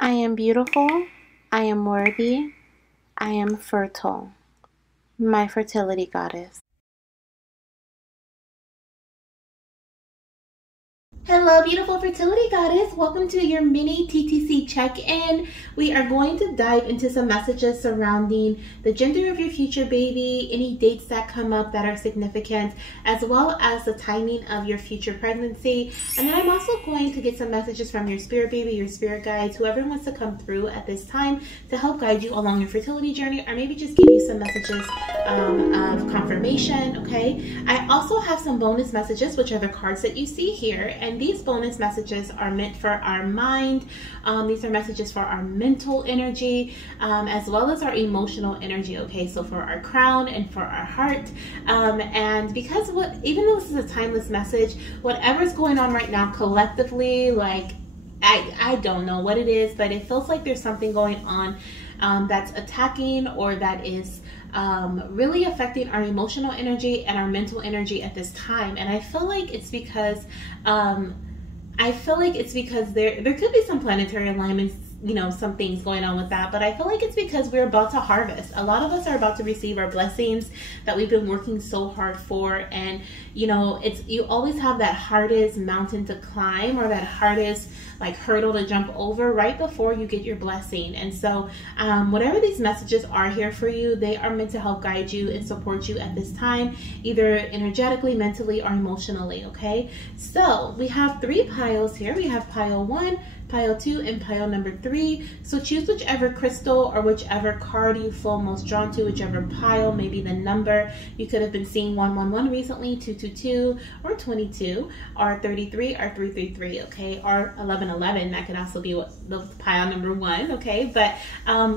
I am beautiful. I am worthy. I am fertile. My fertility goddess. Hello, beautiful fertility goddess. Welcome to your mini TTC check-in. We are going to dive into some messages surrounding the gender of your future baby, any dates that come up that are significant, as well as the timing of your future pregnancy. And then I'm also going to get some messages from your spirit baby, your spirit guides, whoever wants to come through at this time to help guide you along your fertility journey, or maybe just give you some messages of confirmation, okay? I also have some bonus messages, which are the cards that you see here, and these bonus messages are meant for our mind. These are messages for our mental energy, as well as our emotional energy, okay? So for our crown and for our heart. And because even though this is a timeless message, whatever's going on right now collectively, like, I don't know what it is, but it feels like there's something going on that's attacking, or that is really affecting our emotional energy and our mental energy at this time. And I feel like it's because there could be some planetary alignments, you know, some things going on with that, but I feel like it's because we're about to harvest. A lot of us are about to receive our blessings that we've been working so hard for. And you know, you always have that hardest mountain to climb, or that hardest like hurdle to jump over right before you get your blessing. And so whatever these messages are here for you, they are meant to help guide you and support you at this time, either energetically, mentally, or emotionally, okay? So we have 3 piles here. We have pile 1, pile 2, and pile number 3. So choose whichever crystal or whichever card you feel most drawn to, whichever pile, maybe the number. You could have been seeing 111 recently, 222, or 22, or 33, or 333, okay? Or 1111, that could also be the pile number 1, okay? But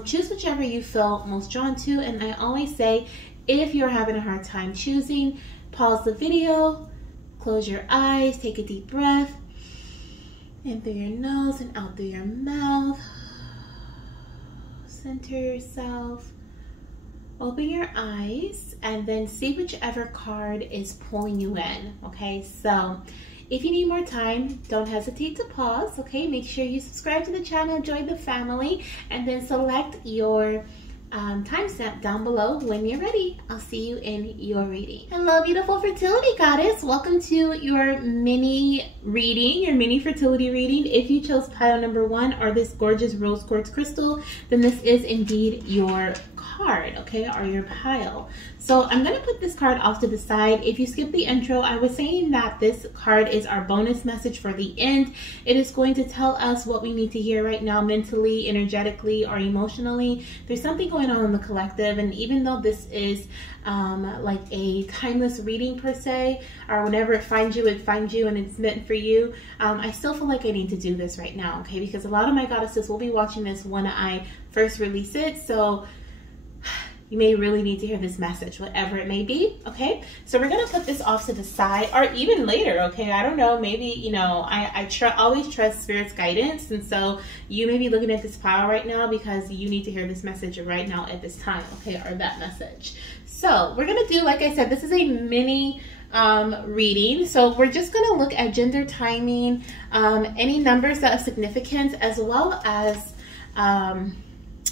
choose whichever you feel most drawn to. And I always say, if you're having a hard time choosing, pause the video, close your eyes, take a deep breath, in through your nose and out through your mouth. Center yourself. Open your eyes, and then see whichever card is pulling you in, okay? So if you need more time, don't hesitate to pause, okay? Make sure you subscribe to the channel, join the family, and then select your timestamp down below when you're ready. I'll see you in your reading. Hello, beautiful fertility goddess. Welcome to your mini reading, your mini fertility reading. If you chose pile number 1, or this gorgeous rose quartz crystal, then this is indeed your card, okay, or your pile. So I'm going to put this card off to the side. If you skip the intro, I was saying that this card is our bonus message for the end. It is going to tell us what we need to hear right now, mentally, energetically, or emotionally. There's something going on in the collective, and even though this is like a timeless reading per se, or whenever it finds you and it's meant for you, I still feel like I need to do this right now, okay? Because a lot of my goddesses will be watching this when I first release it, so you may really need to hear this message, whatever it may be, okay? So we're gonna put this off to the side, or even later, okay? I don't know, maybe, you know, I always trust Spirit's guidance, and so you may be looking at this pile right now because you need to hear this message right now at this time, okay? Or that message. So we're gonna do, like I said, this is a mini reading. So we're just gonna look at gender, timing, any numbers that are significant, as well as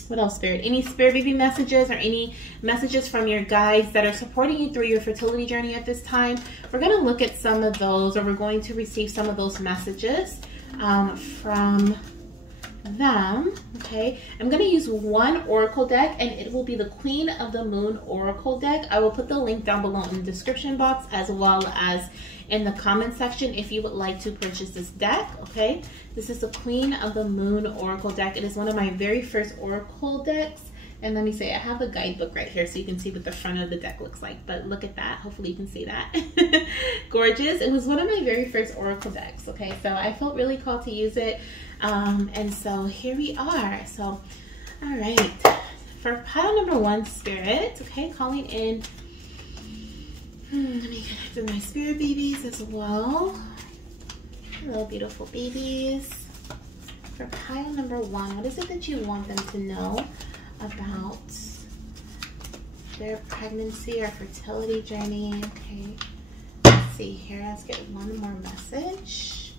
what else, Spirit? Any Spirit baby messages, or any messages from your guides that are supporting you through your fertility journey at this time. We're going to look at some of those, or we're going to receive some of those messages from them, okay? I'm going to use one oracle deck, and it will be the Queen of the Moon oracle deck. I will put the link down below in the description box, as well as in the comment section if you would like to purchase this deck, okay? This is the Queen of the Moon oracle deck. It is one of my very first oracle decks. And let me say, I have the guidebook right here so you can see what the front of the deck looks like. But look at that. Hopefully you can see that. Gorgeous. It was one of my very first oracle decks, okay? So I felt really called to use it. And so here we are. So, all right. For pile number 1, Spirit, okay, calling in. Let me connect with my spirit babies as well. Hello, beautiful babies. For pile number 1, what is it that you want them to know about their pregnancy or fertility journey? Okay, let's see here. Let's get one more message.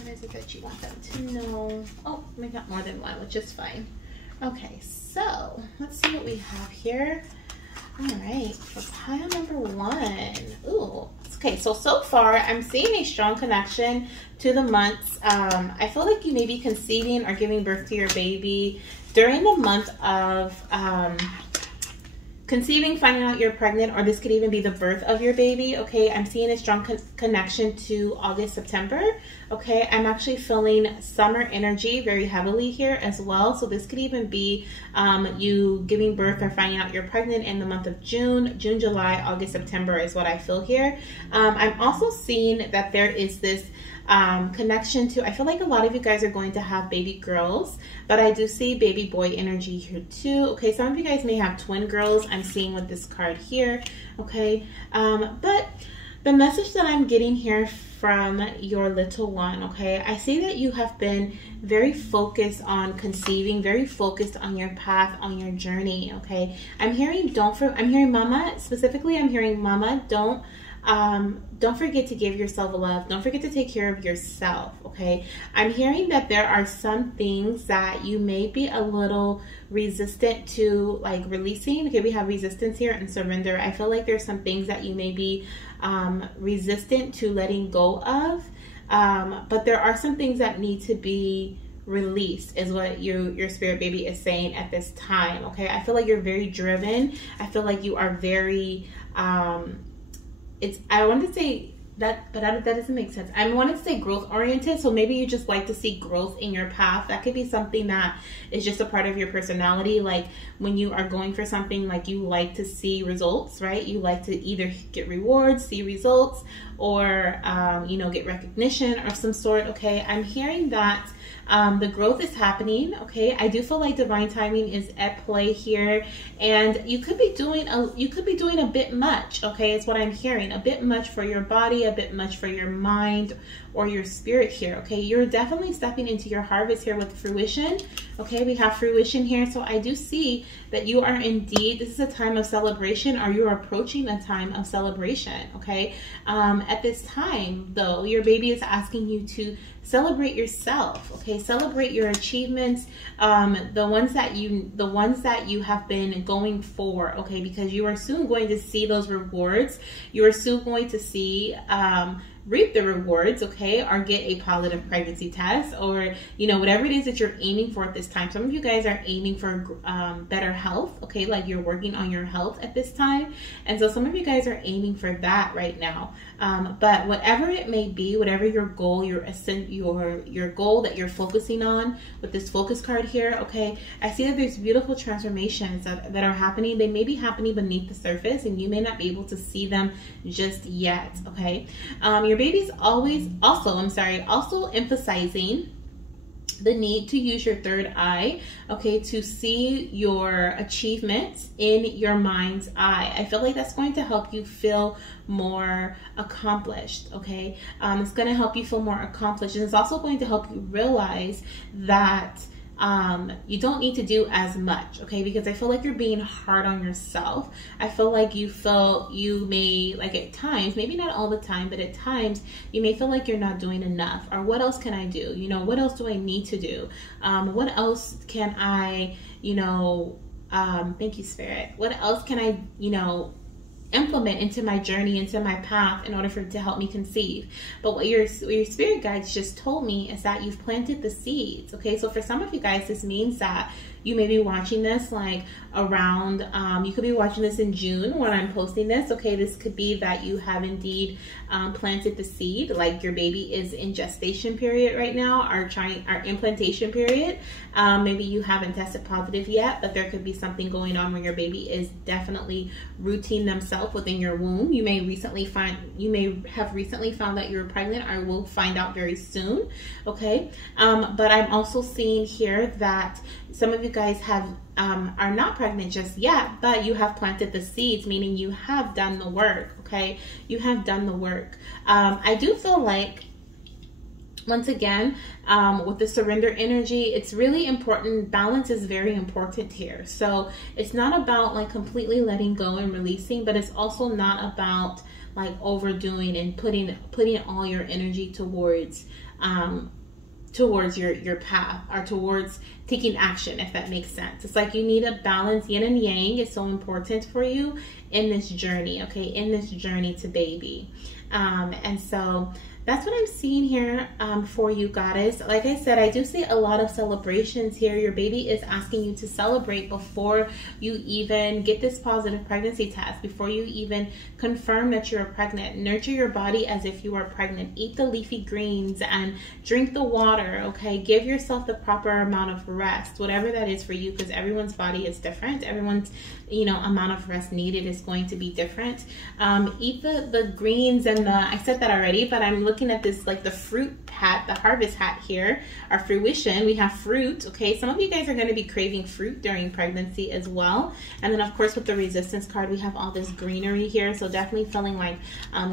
What is is it that you want them to know? Oh, we got more than one, which is fine. Okay, so let's see what we have here. All right, for pile number 1. Ooh, okay, so far I'm seeing a strong connection to the months. I feel like you may be conceiving or giving birth to your baby during the month of conceiving, finding out you're pregnant, or this could even be the birth of your baby. Okay, I'm seeing a strong connection to August, September. Okay, I'm actually feeling summer energy very heavily here as well. So this could even be you giving birth or finding out you're pregnant in the month of June, July, August, September is what I feel here. I'm also seeing that there is this connection to, I feel like a lot of you guys are going to have baby girls, but I do see baby boy energy here too. Okay, some of you guys may have twin girls, I'm seeing with this card here. Okay, but the message that I'm getting here from your little one, okay, I see that you have been very focused on conceiving, very focused on your path, on your journey. Okay, I'm hearing I'm hearing mama, specifically I'm hearing mama, don't forget to give yourself love. Don't forget to take care of yourself, okay? I'm hearing that there are some things that you may be a little resistant to, like releasing. Okay, we have resistance here and surrender. I feel like there's some things that you may be resistant to letting go of, but there are some things that need to be released is what your spirit baby is saying at this time. Okay, I feel like you're very driven. I feel like you are very I want to say that, but that doesn't make sense. I wanted to say growth oriented. So maybe you just like to see growth in your path. That could be something that is just a part of your personality. Like when you are going for something, like you like to see results, right? You like to either get rewards, see results, or, you know, get recognition of some sort. Okay. I'm hearing that the growth is happening. Okay, I do feel like divine timing is at play here, and you could be doing a bit much. Okay, is what I'm hearing. A bit much for your body, a bit much for your mind or your spirit here. Okay, you're definitely stepping into your harvest here with fruition. Okay, we have fruition here, so I do see that you are indeed, this is a time of celebration, or you're approaching a time of celebration. Okay, at this time though, your baby is asking you to celebrate yourself. Okay, celebrate your achievements, the ones that you have been going for. Okay, because you are soon going to see those rewards. You are soon going to see reap the rewards, okay, or get a positive pregnancy test, or, you know, whatever it is that you're aiming for at this time. Some of you guys are aiming for better health, okay, like you're working on your health at this time, and so some of you guys are aiming for that right now. But whatever it may be, whatever your goal, your goal that you're focusing on with this focus card here, okay, I see that there's beautiful transformations that are happening. They may be happening beneath the surface, and you may not be able to see them just yet. Okay, your baby's also emphasizing the need to use your third eye, okay, to see your achievements in your mind's eye. I feel like that's going to help you feel more accomplished, okay? It's going to help you feel more accomplished, and it's also going to help you realize that you don't need to do as much, okay? Because I feel like you're being hard on yourself. I feel like you may, like at times, maybe not all the time, but at times you may feel like you're not doing enough, or what else can I do? You know, what else do I need to do? What else can I, you know, thank you, Spirit. What else can I, you know, implement into my journey, into my path, in order for it to help me conceive? But what your spirit guides just told me is that you've planted the seeds. Okay, so for some of you guys, this means that you may be watching this like around, you could be watching this in June when I'm posting this. Okay, this could be that you have indeed planted the seed, like your baby is in gestation period right now, our implantation period. Maybe you haven't tested positive yet, but there could be something going on where your baby is definitely rooting themselves within your womb. You may have recently found that you're pregnant, or will find out very soon. Okay, but I'm also seeing here that some of you guys are not pregnant just yet, but you have planted the seeds, meaning you have done the work. Okay, you have done the work. I do feel like, once again, with the surrender energy, it's really important. Balance is very important here. So it's not about like completely letting go and releasing, but it's also not about like overdoing and putting all your energy towards towards your path, or towards taking action, if that makes sense. It's like you need a balance. Yin and yang is so important for you in this journey, okay, in this journey to baby. And so that's what I'm seeing here for you, goddess. Like I said, I do see a lot of celebrations here. Your baby is asking you to celebrate before you even get this positive pregnancy test, before you even confirm that you're pregnant. Nurture your body as if you are pregnant. Eat the leafy greens and drink the water, okay? Give yourself the proper amount of rest, whatever that is for you, because everyone's body is different. Everyone's, you know, amount of rest needed is going to be different. Eat the greens and I said that already, but I'm looking at this, like the fruit hat, the harvest hat here, our fruition. We have fruit, okay? Some of you guys are going to be craving fruit during pregnancy as well. And then of course with the resistance card, we have all this greenery here. So definitely feeling like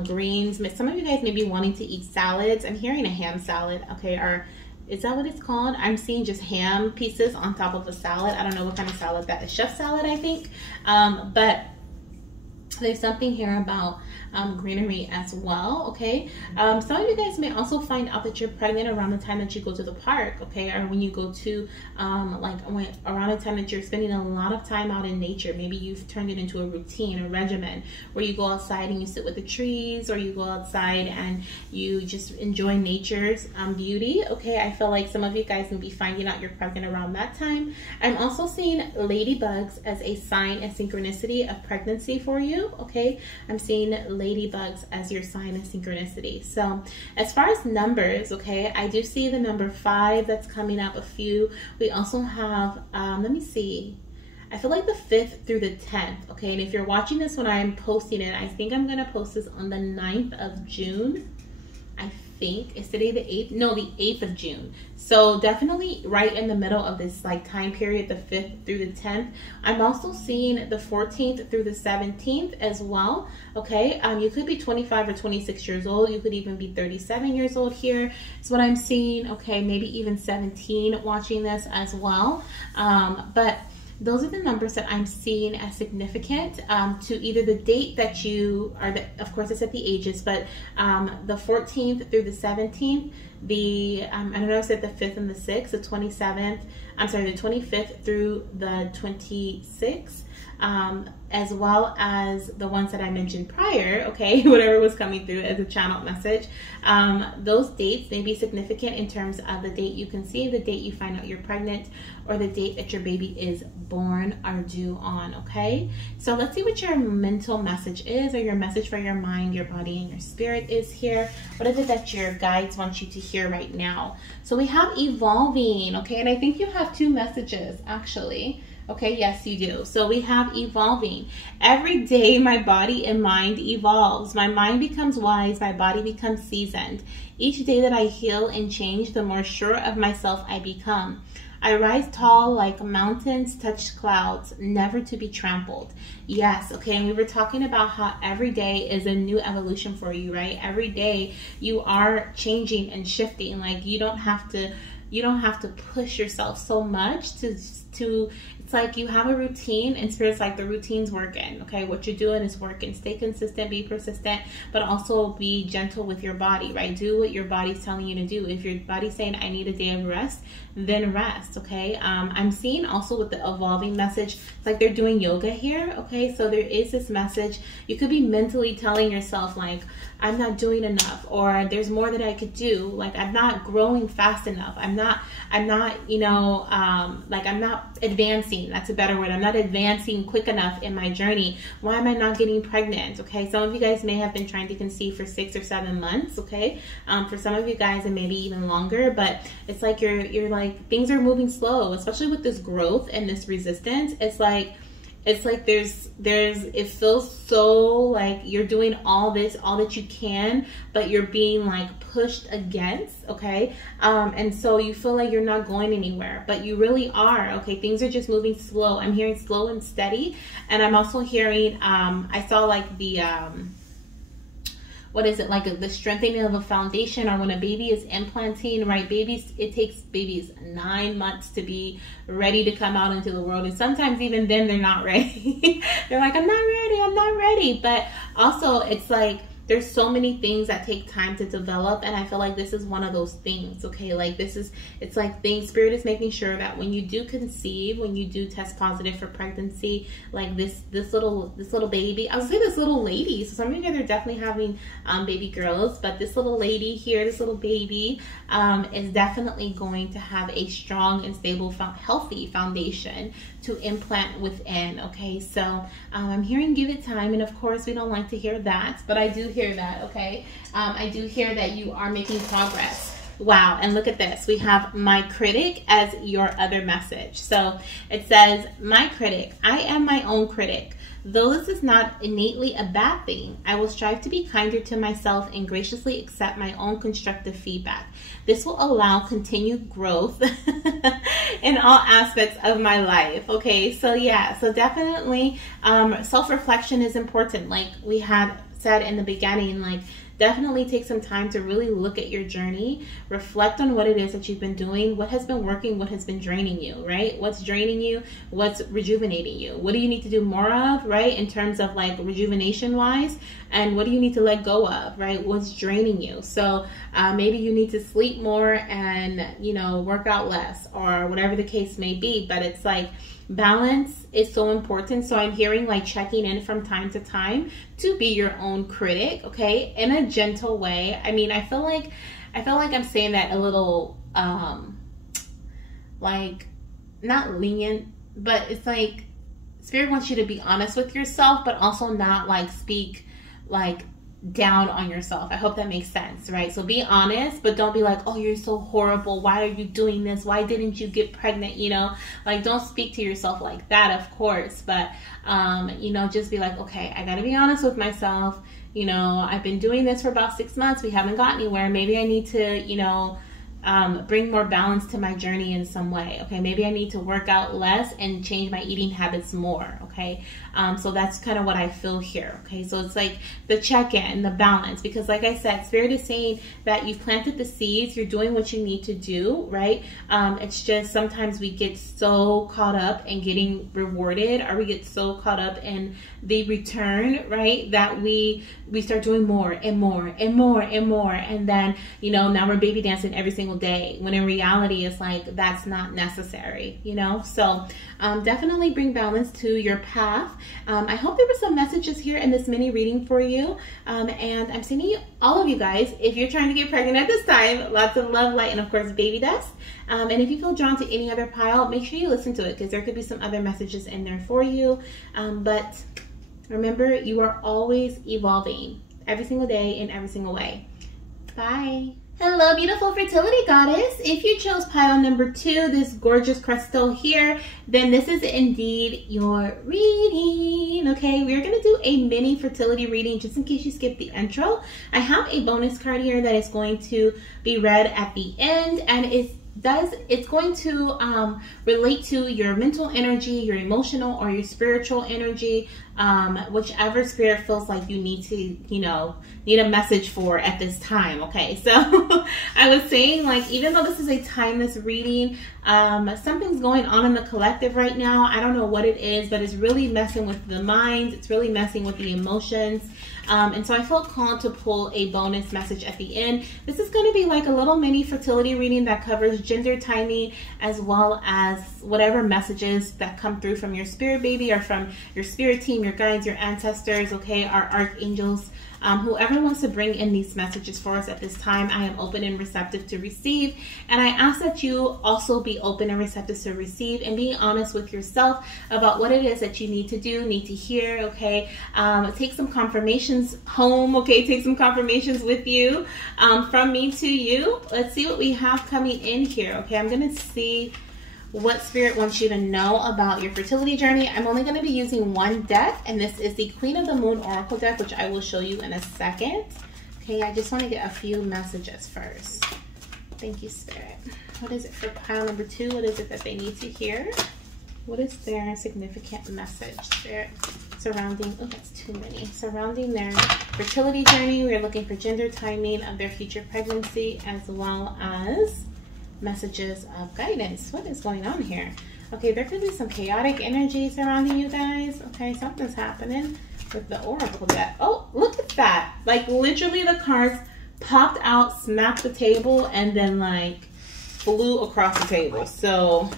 greens. Some of you guys may be wanting to eat salads. I'm hearing a ham salad, okay? Or is that what it's called? I'm seeing just ham pieces on top of a salad. I don't know what kind of salad that is. Chef salad, I think. But there's something here about greenery as well, okay? Some of you guys may also find out that you're pregnant around the time that you go to the park, okay? Or when you go to, around the time that you're spending a lot of time out in nature. Maybe you've turned it into a routine, a regimen, where you go outside and you sit with the trees, or you go outside and you just enjoy nature's beauty, okay? I feel like some of you guys will be finding out you're pregnant around that time. I'm also seeing ladybugs as a sign and synchronicity of pregnancy for you, okay? I'm seeing ladybugs as your sign of synchronicity. So as far as numbers, okay, I do see the number 5 that's coming up, a few. We also have, let me see, I feel like the 5th through the 10th, okay? And if you're watching this when I'm posting it, I think I'm gonna post this on the 9th of June. I think, is today the 8th? No, the 8th of June. So definitely right in the middle of this like time period, the 5th through the 10th. I'm also seeing the 14th through the 17th as well, okay? You could be 25 or 26 years old. You could even be 37 years old here. Is what I'm seeing, okay? Maybe even 17 watching this as well. But those are the numbers that I'm seeing as significant to either the date that you are, of course I said the ages, but the 14th through the 17th, I don't know if I said the 5th and the 6th, the 27th, I'm sorry, the 25th through the 26th, as well as the ones that I mentioned prior, okay, whatever was coming through as a channel message. Those dates may be significant in terms of the date you conceive, the date you find out you're pregnant, or the date that your baby is born or due on, okay? So let's see what your mental message is, or your message for your mind, your body, and your spirit is here. What is it that your guides want you to hear right now? So we have evolving, okay? And I think you have 2 messages, actually. Okay, yes, you do. So we have evolving. Every day, my body and mind evolves. My mind becomes wise. My body becomes seasoned. Each day that I heal and change, the more sure of myself I become. I rise tall like mountains touch clouds, never to be trampled. Yes, okay, and we were talking about how every day is a new evolution for you, right? Every day you are changing and shifting. Like you don't have to push yourself so much to it's like you have a routine, and Spirit's like the routine's working, okay? What you're doing is working. Stay consistent, be persistent, but also be gentle with your body, right? Do what your body's telling you to do. If your body's saying, I need a day of rest, then rest, okay? I'm seeing also with the evolving message, it's like they're doing yoga here, okay? So there is this message. You could be mentally telling yourself, like, I'm not doing enough, or there's more that I could do. Like, I'm not growing fast enough. I'm not, you know, like I'm not advancing. That's a better word. I'm not advancing quick enough in my journey. Why am I not getting pregnant? Okay. Some of you guys may have been trying to conceive for 6 or 7 months. Okay. For some of you guys, and maybe even longer, but it's like you're like, things are moving slow, especially with this growth and this resistance. It's like it feels so like you're doing all that you can, but you're being like pushed against, okay? And so you feel like you're not going anywhere, but you really are, okay? Things are just moving slow. I'm hearing slow and steady, and I'm also hearing, I saw like the, what is it, like the strengthening of a foundation, or when a baby is implanting, right? It takes babies 9 months to be ready to come out into the world. And sometimes even then they're not ready. They're like, I'm not ready. But also it's like there's so many things that take time to develop, and I feel like this is one of those things, okay? Like it's like things, Spirit is making sure that when you do conceive, when you do test positive for pregnancy, like this little baby, I would say this little lady, so some of you guys are definitely having baby girls, but this little lady here, this little baby is definitely going to have a strong and stable, healthy foundation to implant within, okay? So I'm hearing give it time, and of course we don't like to hear that, but I do hear that, okay? I do hear that you are making progress. Wow, and look at this. We have my critic as your other message. So it says, my critic, I am my own critic. Though this is not innately a bad thing, I will strive to be kinder to myself and graciously accept my own constructive feedback. This will allow continued growth in all aspects of my life. Okay, so yeah, so definitely self-reflection is important. Like we had said in the beginning, like definitely take some time to really look at your journey, reflect on what it is that you've been doing, what has been working, what has been draining you, right? What's draining you, what's rejuvenating you, what do you need to do more of, right? In terms of like rejuvenation wise, and what do you need to let go of, right? What's draining you? So maybe you need to sleep more and, you know, work out less, or whatever the case may be, but it's like, balance is so important. So I'm hearing like checking in from time to time to be your own critic, okay, in a gentle way. I mean, I feel like I'm saying that a little like not lenient, but it's like Spirit wants you to be honest with yourself, but also not like speak like down on yourself. I hope that makes sense, right? So be honest, but don't be like, oh, you're so horrible, why are you doing this, why didn't you get pregnant, you know? Like, don't speak to yourself like that, of course, but you know, just be like, okay, I gotta be honest with myself, you know, I've been doing this for about 6 months, we haven't got anywhere, maybe I need to, you know, bring more balance to my journey in some way. Okay, maybe I need to work out less and change my eating habits more. Okay, so that's kind of what I feel here. Okay, so it's like the check-in, the balance, because like I said, Spirit is saying that you've planted the seeds, you're doing what you need to do, right? It's just sometimes we get so caught up in getting rewarded, or we get so caught up in the return, right, that we start doing more and more and more and more, and then, you know, now we're baby dancing every single day, when in reality it's like that's not necessary, you know? So definitely bring balance to your path. I hope there were some messages here in this mini reading for you, and I'm sending you, all of you guys, if you're trying to get pregnant at this time, lots of love, light, and of course baby dust. And if you feel drawn to any other pile, make sure you listen to it, because there could be some other messages in there for you. But remember, you are always evolving every single day in every single way. Bye. Hello, beautiful fertility goddess. If you chose pile number 2, this gorgeous crystal here, then this is indeed your reading. Okay, we're going to do a mini fertility reading just in case you skipped the intro. I have a bonus card here that is going to be read at the end, and it's going to relate to your mental energy, your emotional or your spiritual energy, whichever spirit feels like you need to, you know, need a message for at this time. Okay, so I was saying, like, even though this is a timeless reading, something's going on in the collective right now. I don't know what it is, but it's really messing with the mind. It's really messing with the emotions. And so I felt called to pull a bonus message at the end. This is going to be like a little mini fertility reading that covers gender timing, as well as whatever messages that come through from your spirit baby, or from your spirit team, your guides, your ancestors, okay, our archangels. Whoever wants to bring in these messages for us at this time, I am open and receptive to receive. And I ask that you also be open and receptive to receive, and being honest with yourself about what it is that you need to do, need to hear, okay? Take some confirmations home, okay? Take some confirmations with you, from me to you. Let's see what we have coming in here, okay? I'm going to see what Spirit wants you to know about your fertility journey. I'm only going to be using one deck, and this is the Queen of the Moon Oracle deck, which I will show you in a second. Okay, I just want to get a few messages first. Thank you, Spirit. What is it for pile number 2? What is it that they need to hear? What is their significant message, Spirit, surrounding, oh, that's too many, surrounding their fertility journey? We're looking for gender timing of their future pregnancy, as well as messages of guidance. What is going on here? Okay, there could be some chaotic energy surrounding you guys. Okay, something's happening with the oracle deck. Oh, look at that. Like literally the cards popped out, smacked the table, and then like flew across the table. So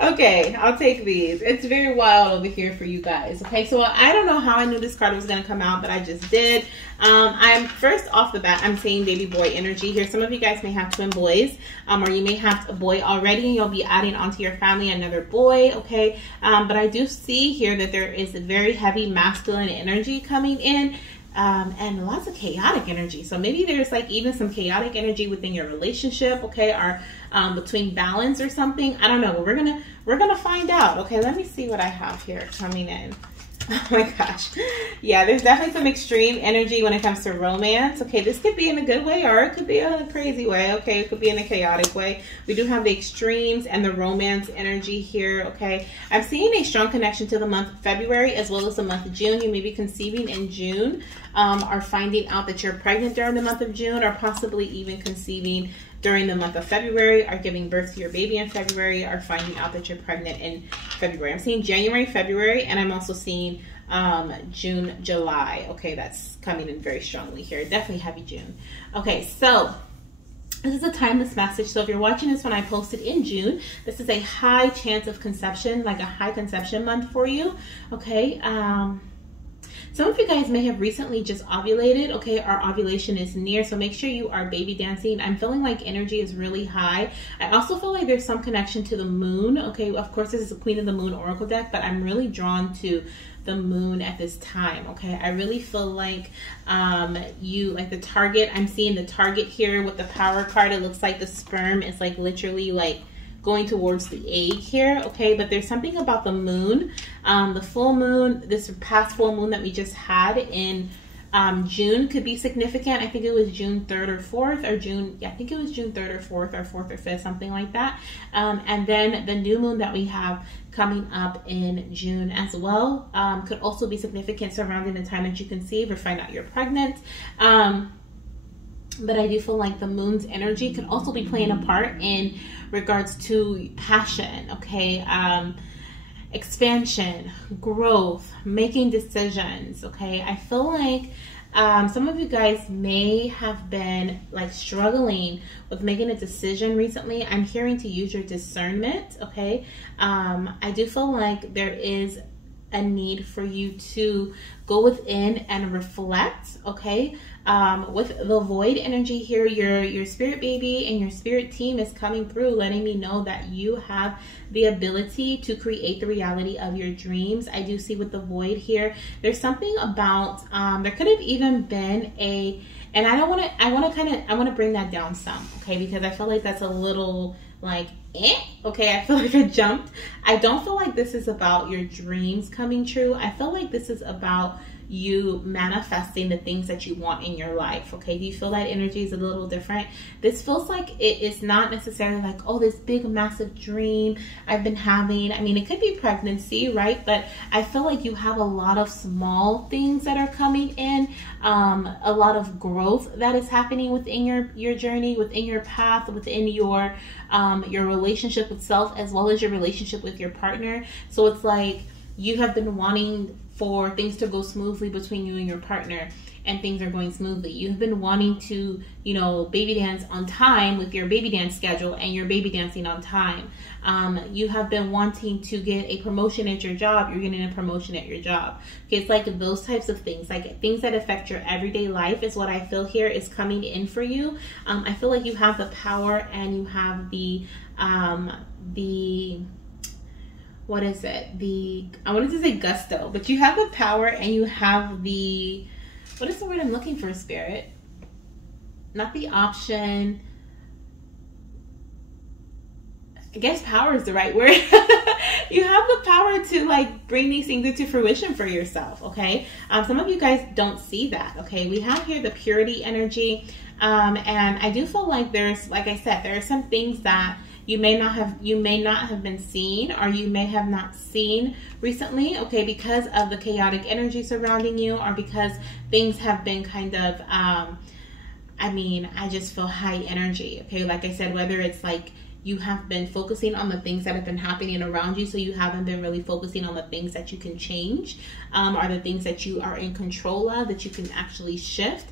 okay, I'll take these. It's very wild over here for you guys. Okay, so I don't know how I knew this card was going to come out, but I just did. I'm first off the bat, I'm seeing baby boy energy here. Some of you guys may have twin boys, or you may have a boy already and you'll be adding onto your family another boy. Okay, but I do see here that there is a very heavy masculine energy coming in. And lots of chaotic energy. So maybe there's like even some chaotic energy within your relationship, okay, or between balance or something. I don't know, but we're gonna find out. Okay, let me see what I have here coming in. Oh my gosh. Yeah, there's definitely some extreme energy when it comes to romance. Okay, this could be in a good way or it could be in a crazy way. Okay, it could be in a chaotic way. We do have the extremes and the romance energy here. Okay, I'm seeing a strong connection to the month of February as well as the month of June. You may be conceiving in June, or finding out that you're pregnant during the month of June, or possibly even conceiving during the month of February, or giving birth to your baby in February, or finding out that you're pregnant in February. I'm seeing January, February, and I'm also seeing June, July. Okay, that's coming in very strongly here. Definitely heavy June. Okay, so this is a timeless message. So if you're watching this when I posted in June, this is a high chance of conception, like a high conception month for you. Okay, some of you guys may have recently just ovulated. Okay, our ovulation is near, so make sure you are baby dancing. I'm feeling like energy is really high. I also feel like there's some connection to the moon. Okay, of course this is a Queen of the Moon Oracle deck, but I'm really drawn to the moon at this time. Okay, I really feel like you, like the target, I'm seeing the target here with the power card. It looks like the sperm is like literally like going towards the egg here. Okay, but there's something about the moon, the full moon, this past full moon that we just had in June could be significant. I think it was June 3rd or 4th, or June, yeah, I think it was June 3rd or 4th, or 4th or 5th, something like that. And then the new moon that we have coming up in June as well could also be significant surrounding the time that you conceive or find out you're pregnant. But I do feel like the moon's energy could also be playing a part in regards to passion, okay, expansion, growth, making decisions. Okay, I feel like some of you guys may have been like struggling with making a decision recently. I'm hearing to use your discernment. Okay, I do feel like there is a need for you to go within and reflect. Okay, with the void energy here, your spirit baby and your spirit team is coming through, letting me know that you have the ability to create the reality of your dreams. I do see with the void here, there's something about there could have even been a, and I want to bring that down some, okay, because I feel like that's a little like okay, I feel like I jumped. I don't feel like this is about your dreams coming true. I feel like this is about you manifesting the things that you want in your life. Okay, do you feel that energy is a little different? This feels like it is not necessarily like, oh, this big massive dream I've been having. I mean, it could be pregnancy, right? But I feel like you have a lot of small things that are coming in, a lot of growth that is happening within your journey, within your path, within your relationship with self, as well as your relationship with your partner. So it's like you have been wanting for things to go smoothly between you and your partner, and things are going smoothly. You've been wanting to, you know, baby dance on time with your baby dance schedule, and you're baby dancing on time. You have been wanting to get a promotion at your job. You're getting a promotion at your job. Okay, it's like those types of things, like things that affect your everyday life is what I feel here is coming in for you. I feel like you have the power and you have the what is it? I wanted to say gusto, but you have the power and you have the, what is the word I'm looking for, Spirit? Not the option. I guess power is the right word. You have the power to like bring these things into fruition for yourself. Okay. Some of you guys don't see that. Okay. We have here the purity energy. And I do feel like there's, like I said, there are some things that you may not have been seeing, or you may have not seen recently, okay, because of the chaotic energy surrounding you, or because things have been kind of I just feel high energy, okay, like I said, whether it's like you have been focusing on the things that have been happening around you, so you haven't been really focusing on the things that you can change, or the things that you are in control of, that you can actually shift,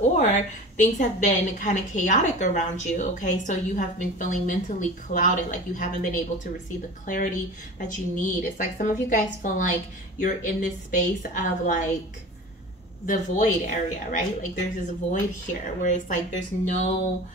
or things have been kind of chaotic around you, okay? So you have been feeling mentally clouded, like you haven't been able to receive the clarity that you need. It's like some of you guys feel like you're in this space of like the void area, right? Like there's this void here where it's like there's nothing.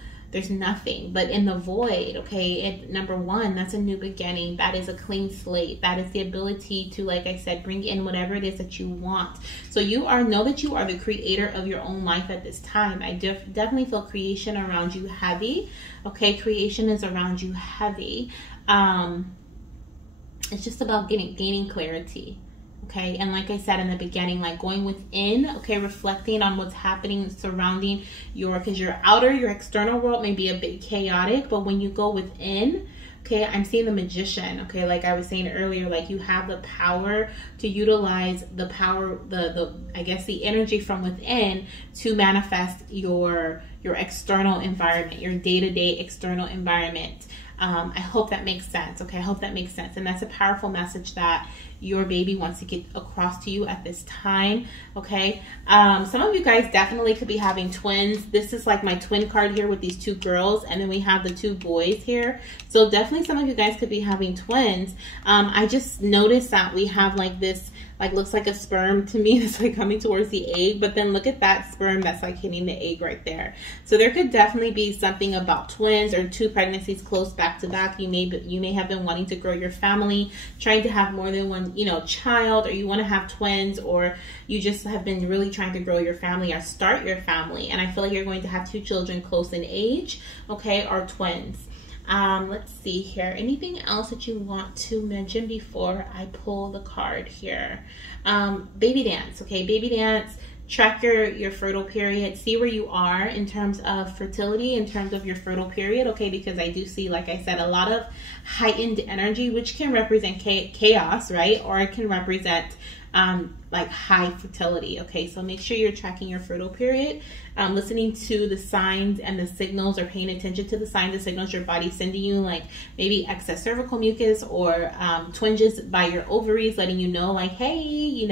But in the void, okay, number one, that's a new beginning. That is a clean slate. That is the ability to, like I said, bring in whatever it is that you want. So know that you are the creator of your own life at this time. I definitely feel creation around you heavy. Okay, creation is around you heavy. It's just about gaining clarity. Okay, and like I said in the beginning, like going within, okay, reflecting on what's happening surrounding because your external world may be a bit chaotic, but when you go within, okay, I'm seeing the Magician, okay, like I was saying earlier, like you have the power to utilize the power, I guess the energy from within to manifest your external environment, your day-to-day external environment. I hope that makes sense, okay? I hope that makes sense, and that's a powerful message that your baby wants to get across to you at this time, okay? Some of you guys definitely could be having twins. This is like my twin card here with these two girls, and then we have the two boys here. So definitely some of you guys could be having twins. I just noticed that we have like this, like looks like a sperm to me that's like coming towards the egg, but then look at that sperm that's like hitting the egg right there. So there could definitely be something about twins or two pregnancies close back to back. You may have been wanting to grow your family, trying to have more than one, child, or you want to have twins, or you just have been really trying to grow your family or start your family. And I feel like you're going to have two children close in age, okay, or twins. Let's see here. Anything else that you want to mention before I pull the card here? Baby dance, okay? Baby dance. Track your fertile period. See where you are in terms of fertility, in terms of your fertile period, okay? Because I do see, like I said, a lot of heightened energy, which can represent chaos, right? Or it can represent like high fertility, okay? So make sure you're tracking your fertile period, listening to the signs and the signals, or paying attention to the signs and signals your body's sending you, like maybe excess cervical mucus or twinges by your ovaries, letting you know like, hey,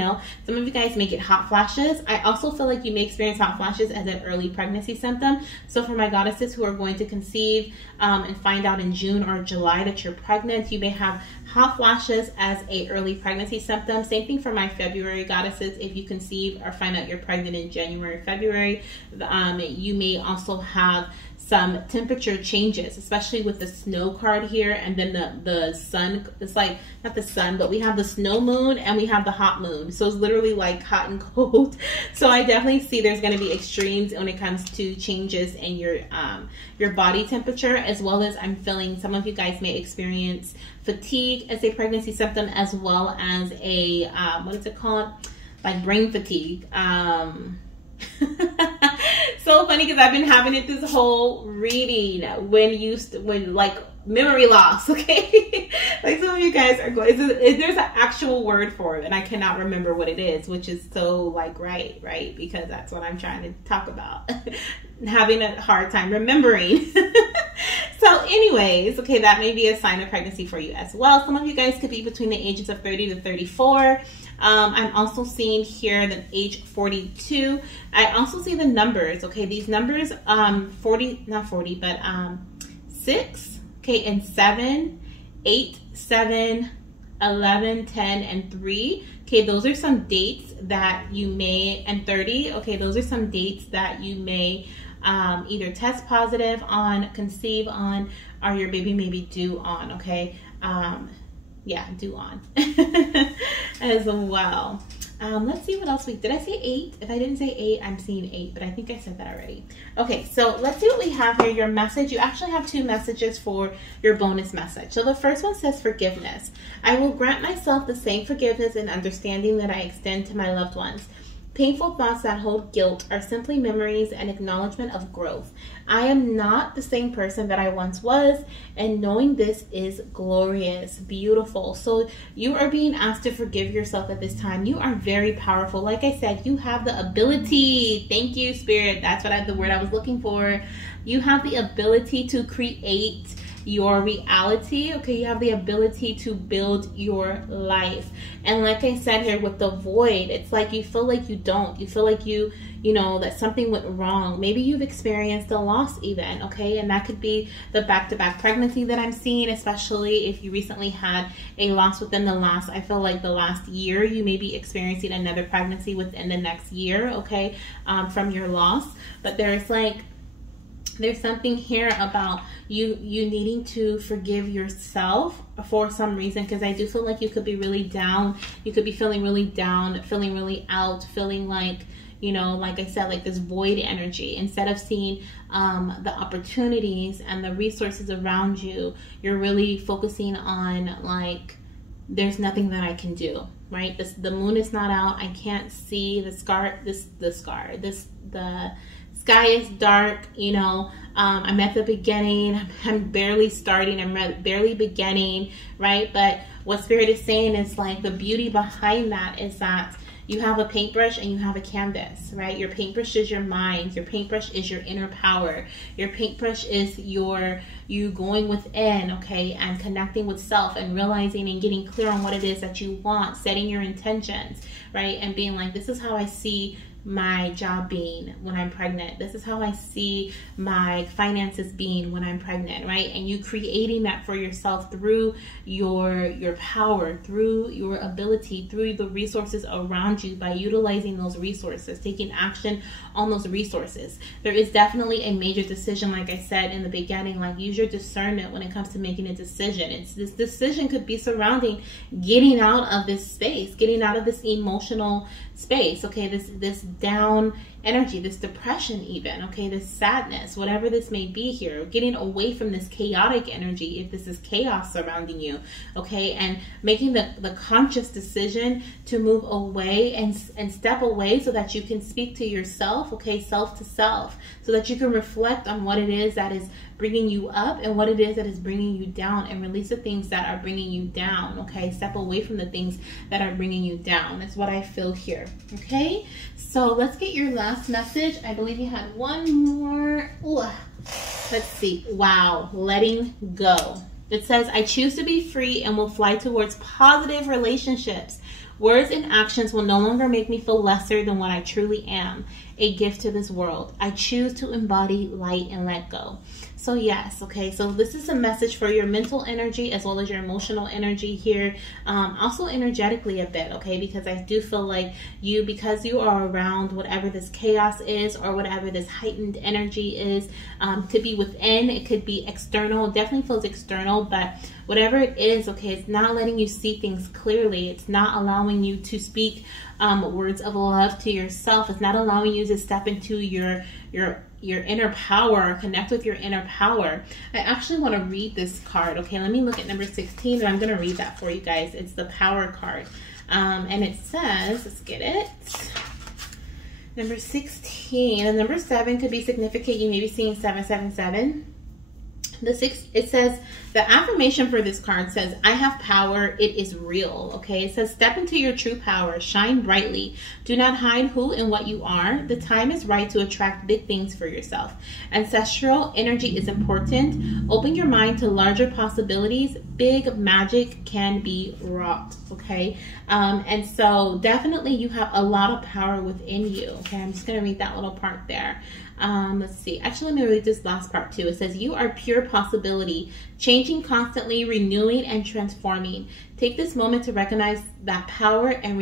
some of you guys may get hot flashes. I also feel like you may experience hot flashes as an early pregnancy symptom. So for my goddesses who are going to conceive and find out in June or July that you're pregnant, you may have hot flashes as a early pregnancy symptom. Same thing for my February goddesses. If you conceive or find out you're pregnant in January, February, you may also have some temperature changes, especially with the snow card here, and then the sun. It's like not the sun, but we have the snow moon and we have the hot moon, so it's literally like hot and cold. So I definitely see there's going to be extremes when it comes to changes in your body temperature, as well as I'm feeling some of you guys may experience fatigue as a pregnancy symptom, as well as a what is it called, like brain fatigue. So funny because I've been having it this whole reading when like memory loss, okay? Like some of you guys are going, there's an actual word for it and I cannot remember what it is, which is so like right? Because that's what I'm trying to talk about. Having a hard time remembering. So anyways, okay, that may be a sign of pregnancy for you as well. Some of you guys could be between the ages of 30 to 34. I'm also seeing here the age 42. I also see the numbers, okay? These numbers, 6, okay, and 7, 8, 7, 11, 10, and 3. Okay, those are some dates that you may, and 30, okay, those are some dates that you may either test positive on, conceive on, or your baby may be due on, okay? Yeah, due on as well. Let's see what else did I say 8? If I didn't say 8, I'm seeing 8, but I think I said that already. Okay, so let's see what we have here. Your message, you actually have 2 messages for your bonus message. So the first one says forgiveness. I will grant myself the same forgiveness and understanding that I extend to my loved ones. Painful thoughts that hold guilt are simply memories and acknowledgement of growth. I am not the same person that I once was, and knowing this is glorious, beautiful. So you are being asked to forgive yourself at this time. You are very powerful. Like I said, you have the ability. Thank you, Spirit. That's the word I was looking for. You have the ability to create your reality. Okay, you have the ability to build your life. And like I said here with the void, it's like you feel like you don't. You feel like you know, that something went wrong. Maybe you've experienced a loss even, okay? And that could be the back-to-back pregnancy that I'm seeing, especially if you recently had a loss within the last, I feel like the last year. You may be experiencing another pregnancy within the next year, okay, from your loss. But there's something here about you needing to forgive yourself for some reason, because I do feel like you could be really down. You could be feeling really down, feeling really out, feeling like, you know, like I said, like this void energy. Instead of seeing the opportunities and the resources around you, you're really focusing on like, there's nothing that I can do, right? The moon is not out. I can't see the sky is dark, you know. I'm at the beginning. I'm barely starting. I'm barely beginning, right? But what Spirit is saying is like the beauty behind that is that you have a paintbrush and you have a canvas, right? Your paintbrush is your mind. Your paintbrush is your inner power. Your paintbrush is you going within, okay, and connecting with self and realizing and getting clear on what it is that you want, setting your intentions, right? And being like, this is how I see my job being when I'm pregnant. This is how I see my finances being when I'm pregnant, right? And you creating that for yourself through your power, through your ability, through the resources around you, by utilizing those resources, taking action on those resources. There is definitely a major decision, like I said in the beginning, like use your discernment when it comes to making a decision. This decision could be surrounding getting out of this space, getting out of this emotional space, okay, this down energy, this depression even, okay, this sadness, whatever this may be here, getting away from this chaotic energy, if this is chaos surrounding you, okay, and making the conscious decision to move away and step away so that you can speak to yourself, okay, self to self, so that you can reflect on what it is that is bringing you up and what it is that is bringing you down, and release the things that are bringing you down, okay, step away from the things that are bringing you down. That's what I feel here, okay? So let's get your last message. I believe you had one more. Ooh. Let's see. Wow. Letting go. It says, I choose to be free and will fly towards positive relationships. Words and actions will no longer make me feel lesser than what I truly am, a gift to this world. I choose to embody light and let go. So yes, okay, so this is a message for your mental energy as well as your emotional energy here. Also energetically a bit, okay, because I do feel like because you are around whatever this chaos is or whatever this heightened energy is, could be within, it could be external, it definitely feels external, but whatever it is, okay, it's not letting you see things clearly. It's not allowing you to speak words of love to yourself. It's not allowing you to step into your inner power, or connect with your inner power. I actually want to read this card. Okay, let me look at number 16, and I'm going to read that for you guys. It's the power card. And it says, let's get it. Number 16, and number 7 could be significant. You may be seeing 777. It says, the affirmation for this card says, I have power, it is real, okay? It says, step into your true power, shine brightly. Do not hide who and what you are. The time is right to attract big things for yourself. Ancestral energy is important. Open your mind to larger possibilities. Big magic can be wrought, okay? And so definitely you have a lot of power within you, okay? I'm just going to read that little part there. Let's see. Actually, let me read this last part too. It says, you are pure possibility, changing constantly, renewing and transforming. Take this moment to recognize that power and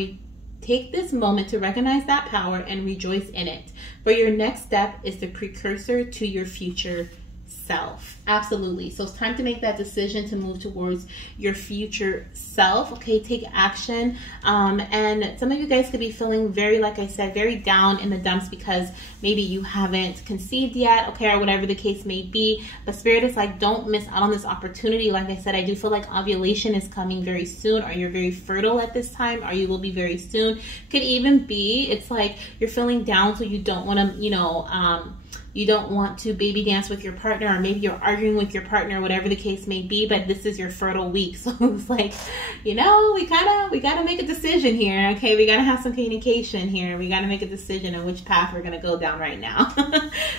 rejoice in it. For your next step is the precursor to your future self. Absolutely. So it's time to make that decision to move towards your future self. Okay, take action. And some of you guys could be feeling very, like I said, very down in the dumps because maybe you haven't conceived yet, okay, or whatever the case may be. But Spirit is like, don't miss out on this opportunity. Like I said, I do feel like ovulation is coming very soon, or you're very fertile at this time, or you will be very soon. Could even be, it's like you're feeling down, so you don't want to, you don't want to baby dance with your partner, or maybe you're arguing with your partner, whatever the case may be, but this is your fertile week. So it's like, you know, we gotta make a decision here. Okay, we gotta have some communication here. We gotta make a decision on which path we're gonna go down right now.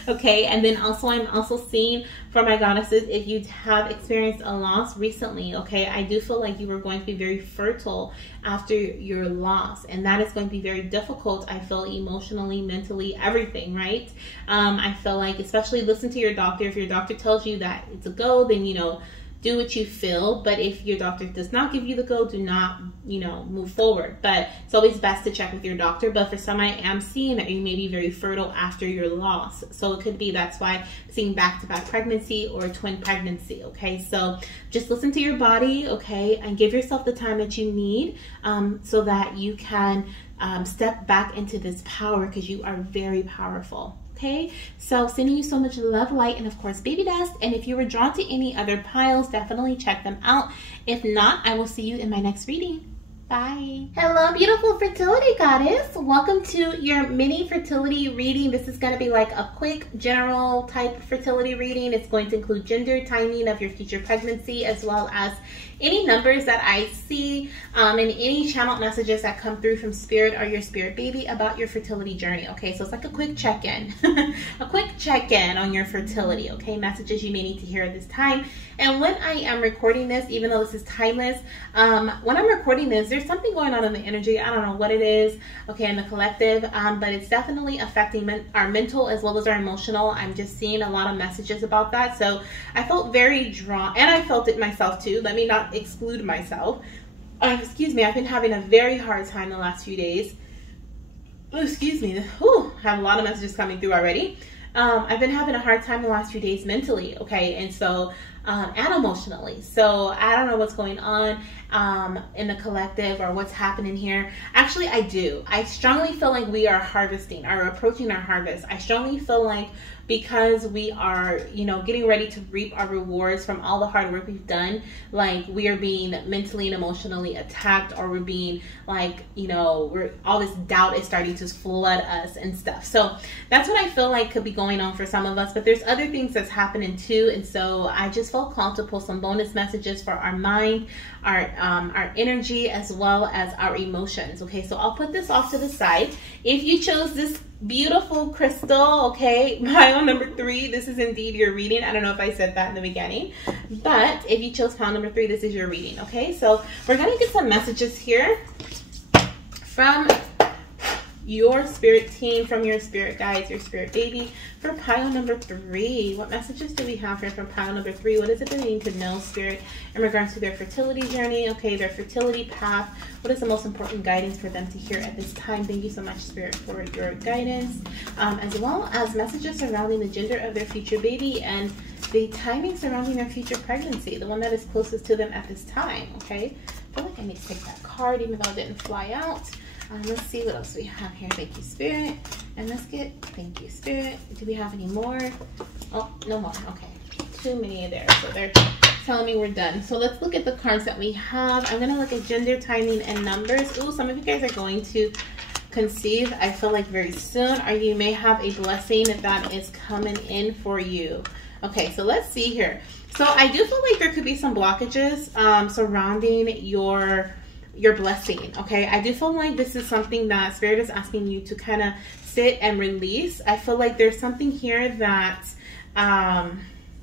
Okay, and then also I'm also seeing for my goddesses, if you have experienced a loss recently, okay, I do feel like you were going to be very fertile after your loss, and that is going to be very difficult. I feel emotionally, mentally, everything, right? I feel like, especially listen to your doctor. If your doctor tells you that it's a go, then, you know, do what you feel. But if your doctor does not give you the go, do not, you know, move forward. But it's always best to check with your doctor. But for some, I am seeing that you may be very fertile after your loss. So it could be, that's why I'm seeing back-to-back pregnancy or twin pregnancy, okay? So just listen to your body, okay? And give yourself the time that you need so that you can step back into this power, because you are very powerful. Okay, so sending you so much love, light, and of course baby dust. And if you were drawn to any other piles, definitely check them out. If not, I will see you in my next reading. Bye. Hello, beautiful fertility goddess. Welcome to your mini fertility reading. This is going to be like a quick general type fertility reading. It's going to include gender, timing of your future pregnancy, as well as any numbers that I see and any channel messages that come through from spirit or your spirit baby about your fertility journey. Okay, so it's like a quick check-in, a quick check-in on your fertility. Okay, messages you may need to hear at this time. And when I am recording this, even though this is timeless, when I'm recording this, there's something going on in the energy. I don't know what it is, okay, in the collective, but it's definitely affecting our mental as well as our emotional. I'm just seeing a lot of messages about that. So I felt very drawn, and I felt it myself too. Let me not exclude myself. Excuse me, I've been having a very hard time the last few days. Oh, excuse me. Whew, I have a lot of messages coming through already. I've been having a hard time the last few days mentally, okay, and so and emotionally. So I don't know what's going on in the collective or what's happening here. Actually, I do. I strongly feel like we are harvesting, or approaching our harvest. I strongly feel like because we are, you know, getting ready to reap our rewards from all the hard work we've done, like we are being mentally and emotionally attacked, or we're being like, you know, all this doubt is starting to flood us and stuff. So that's what I feel like could be going on for some of us, but there's other things that's happening too. And so I just felt called to pull some bonus messages for our mind, our energy, as well as our emotions. Okay, so I'll put this off to the side. If you chose this beautiful crystal, okay, pile number 3, this is indeed your reading. I don't know if I said that in the beginning, but if you chose pile number 3, this is your reading. Okay, so we're gonna get some messages here from your spirit team, from your spirit guides, your spirit baby, for pile number 3. What messages do we have here for pile number 3? What is it they need to know, spirit, in regards to their fertility journey, okay, their fertility path? What is the most important guidance for them to hear at this time? Thank you so much, spirit, for your guidance, as well as messages surrounding the gender of their future baby and the timing surrounding their future pregnancy, the one that is closest to them at this time. Okay, I feel like I need to take that card even though it didn't fly out. Let's see what else we have here. Thank you, spirit. And let's get, thank you, spirit. Do we have any more? Oh, no more. Okay, too many there. So they're telling me we're done. So let's look at the cards that we have. I'm gonna look at gender, timing, and numbers. Ooh, some of you guys are going to conceive, I feel like, very soon, or you may have a blessing that is coming in for you. Okay, so let's see here. So I do feel like there could be some blockages surrounding your blessing. Okay, I do feel like this is something that spirit is asking you to kind of sit and release. I feel like there's something here that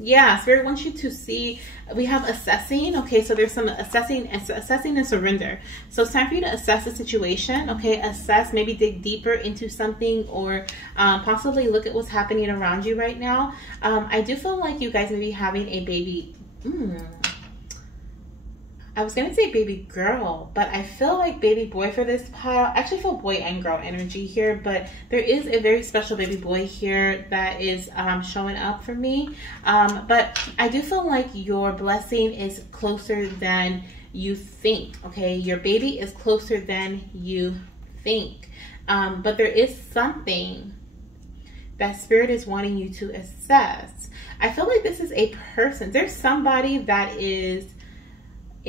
yeah, spirit wants you to see. We have assessing. Okay, so there's some assessing and surrender. So it's time for you to assess the situation. Okay, assess, maybe dig deeper into something, or possibly look at what's happening around you right now. I do feel like you guys may be having a baby. I was gonna say baby girl, but I feel like baby boy for this pile. I actually feel boy and girl energy here, but there is a very special baby boy here that is showing up for me. But I do feel like your blessing is closer than you think. Okay, your baby is closer than you think. But there is something that spirit is wanting you to assess. I feel like this is a person. There's somebody that is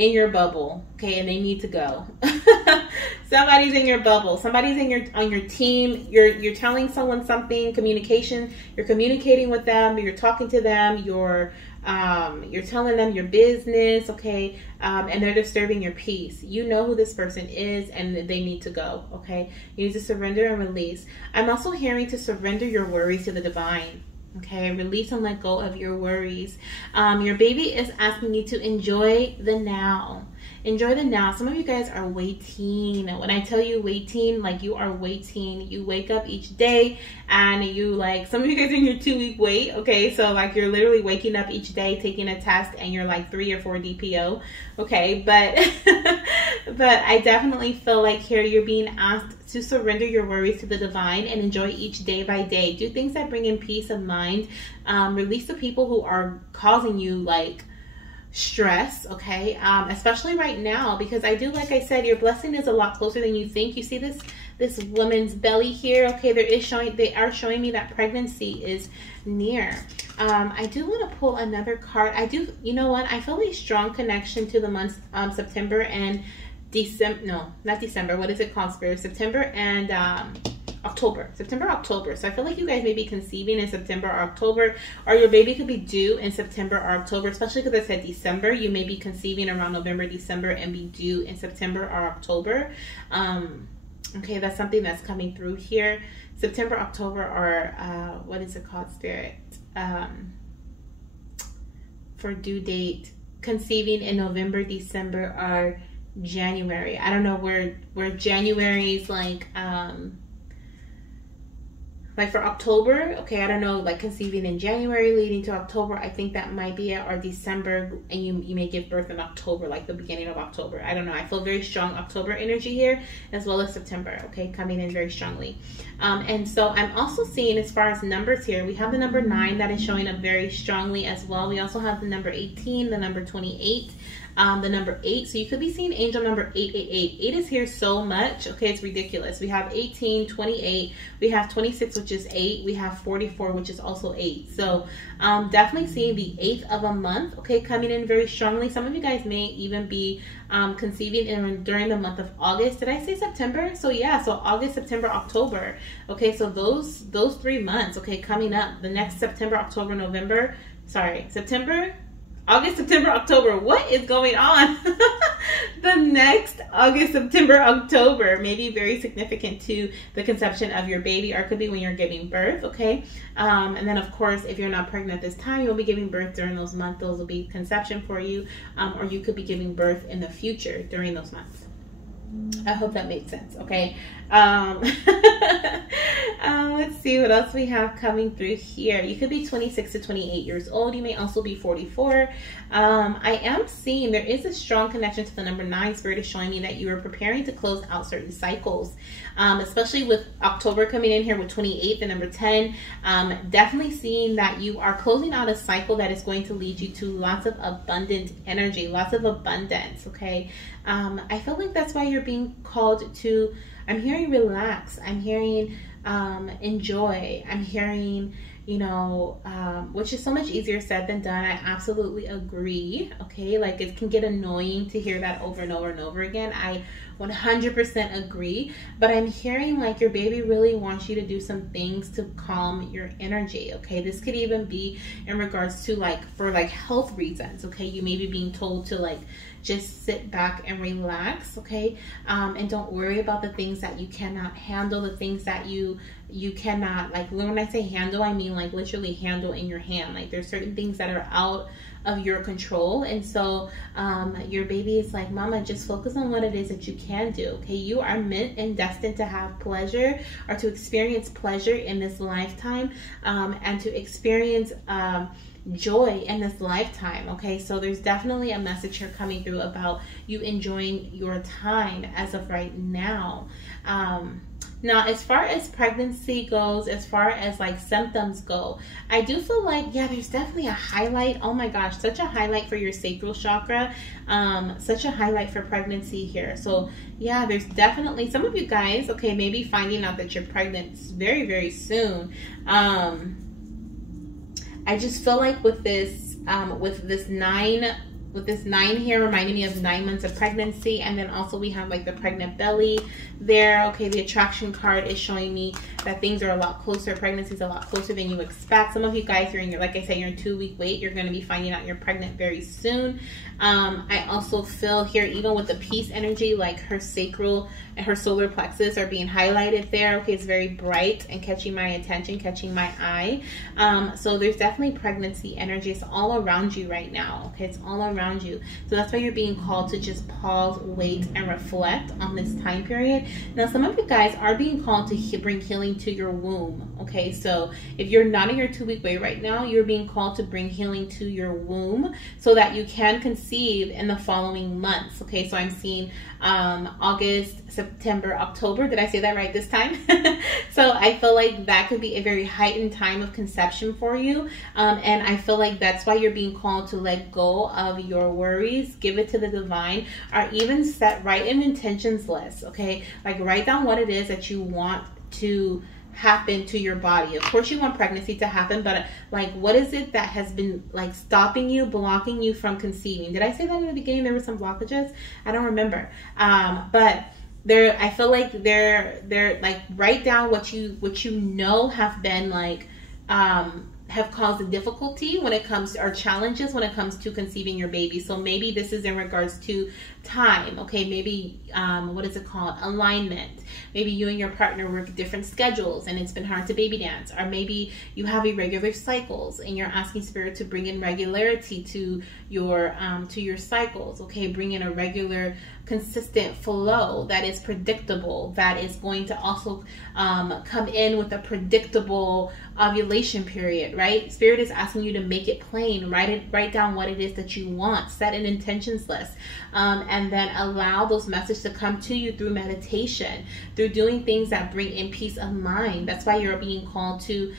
in your bubble, okay, and they need to go. Somebody's in your bubble. Somebody's on your team. You're telling someone something. Communication. You're communicating with them. You're talking to them. You're telling them your business, okay, and they're disturbing your peace. You know who this person is, and they need to go, okay? You need to surrender and release. I'm also hearing to surrender your worries to the divine, okay? Release and let go of your worries. Your baby is asking you to enjoy the now. Enjoy the now. Some of you guys are waiting. When I tell you waiting, like you are waiting. You wake up each day and you like, some of you guys are in your 2-week wait. Okay, so like you're literally waking up each day, taking a test, and you're like 3 or 4 DPO. Okay, but but I definitely feel like here you're being asked to surrender your worries to the divine and enjoy each day by day. Do things that bring in peace of mind. Release the people who are causing you like stress, okay, especially right now, because I do, like I said, your blessing is a lot closer than you think. You see this woman's belly here, okay, they are showing me that pregnancy is near. I do want to pull another card. You know what, I feel a strong connection to the months September and December. No, not December. What is it called, Spirit? September and October. So I feel like you guys may be conceiving in September or October, or your baby could be due in September or October, especially because I said December. You may be conceiving around November, December, and be due in September or October. Okay, that's something that's coming through here. September, October, or what is it called, Spirit? For due date, conceiving in November, December, or January. I don't know where January's like for October, okay, I don't know, like conceiving in January leading to October, I think that might be it, or December, and you may give birth in October, like the beginning of October. I don't know. I feel very strong October energy here, as well as September, okay, coming in very strongly. And so I'm also seeing, as far as numbers here, we have the number 9 that is showing up very strongly as well. We also have the number 18, the number 28, the number 8. So you could be seeing angel number 888. 8 is here so much, okay, it's ridiculous. We have 18, 28, we have 26, which is 8, we have 44, which is also 8. So definitely seeing the 8th of a month, okay, coming in very strongly. Some of you guys may even be conceiving during the month of August. Did I say September? So yeah, so August, September, October. Okay, so those 3 months, okay, coming up. The next September, October, November. Sorry, September, August, September, October. What is going on? The next August, September, October may be very significant to the conception of your baby, or it could be when you're giving birth, okay? And then, of course, if you're not pregnant at this time, you'll be giving birth during those months. Those will be conception for you, or you could be giving birth in the future during those months. I hope that made sense, okay? Let's see what else we have coming through here. You could be 26 to 28 years old. You may also be 44. I am seeing there is a strong connection to the number 9. Spirit is showing me that you are preparing to close out certain cycles, especially with October coming in here with 28, the number 10. Definitely seeing that you are closing out a cycle that is going to lead you to lots of abundant energy, lots of abundance, okay? I feel like that's why you're being called to, I'm hearing relax, I'm hearing enjoy, I'm hearing, you know, which is so much easier said than done. I absolutely agree, okay? Like, it can get annoying to hear that over and over and over again. I 100% agree, but I'm hearing like your baby really wants you to do some things to calm your energy, okay? This could even be in regards to like, for like health reasons, okay? You may be being told to like just sit back and relax, okay? And don't worry about the things that you cannot handle, the things that you cannot, like, when I say handle, I mean like literally handle in your hand. Like, there's certain things that are out of your control, and so your baby is like, mama, just focus on what it is that you can do, okay? You are meant and destined to have pleasure, or to experience pleasure in this lifetime, and to experience joy in this lifetime, okay? So there's definitely a message here coming through about you enjoying your time as of right now. Now, as far as pregnancy goes, as far as like symptoms go, I do feel like, yeah, there's definitely a highlight. Oh my gosh, such a highlight for your sacral chakra, such a highlight for pregnancy here. So yeah, there's definitely some of you guys, okay, maybe finding out that you're pregnant very, very soon. I just feel like with this 9 with this 9 here, reminding me of 9 months of pregnancy. And then also we have like the pregnant belly there. Okay, the attraction card is showing me that things are a lot closer. Pregnancy is a lot closer than you expect. Some of you guys, you're in your, like I said, you're in 2-week wait. You're going to be finding out you're pregnant very soon. I also feel here, even with the peace energy, like her sacral and her solar plexus are being highlighted there. Okay, it's very bright and catching my attention, catching my eye. So there's definitely pregnancy energy. It's all around you right now. Okay, it's all around you. So that's why you're being called to just pause, wait, and reflect on this time period. Now, some of you guys are being called to bring healing to your womb. Okay, so if you're not in your 2-week wait right now, you're being called to bring healing to your womb so that you can conceive in the following months. Okay, so I'm seeing August, September, October. Did I say that right this time? So I feel like that could be a very heightened time of conception for you. And I feel like that's why you're being called to let go of your worries, give it to the divine, or even write an intentions list. Okay, like write down what it is that you want to happen to your body. Of course you want pregnancy to happen, but like what is it that has been like stopping you, blocking you from conceiving? Did I say that in the beginning? There were some blockages. I don't remember. But there, I feel like they're like write down what you know have been like have caused a difficulty when it comes to, or challenges when it comes to conceiving your baby. So maybe this is in regards to time. Okay, maybe what is it called, alignment. Maybe you and your partner work different schedules and it's been hard to baby dance. Or maybe you have irregular cycles and you're asking spirit to bring in regularity to your cycles. Okay, bring in a regular, consistent flow that is predictable, that is going to also come in with a predictable ovulation period, right? Spirit is asking you to make it plain. Write down what it is that you want. Set an intentions list. And then allow those messages to come to you through meditation, through doing things that bring in peace of mind. That's why you're being called to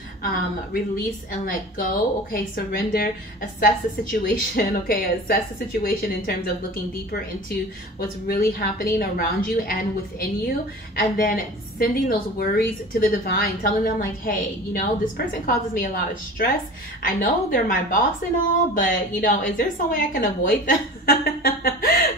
release and let go. Okay, surrender, assess the situation. Okay, assess the situation in terms of looking deeper into what's really happening around you and within you, and then sending those worries to the divine, telling them like, hey, you know, this person causes me a lot of stress. I know they're my boss and all, but you know, is there some way I can avoid them?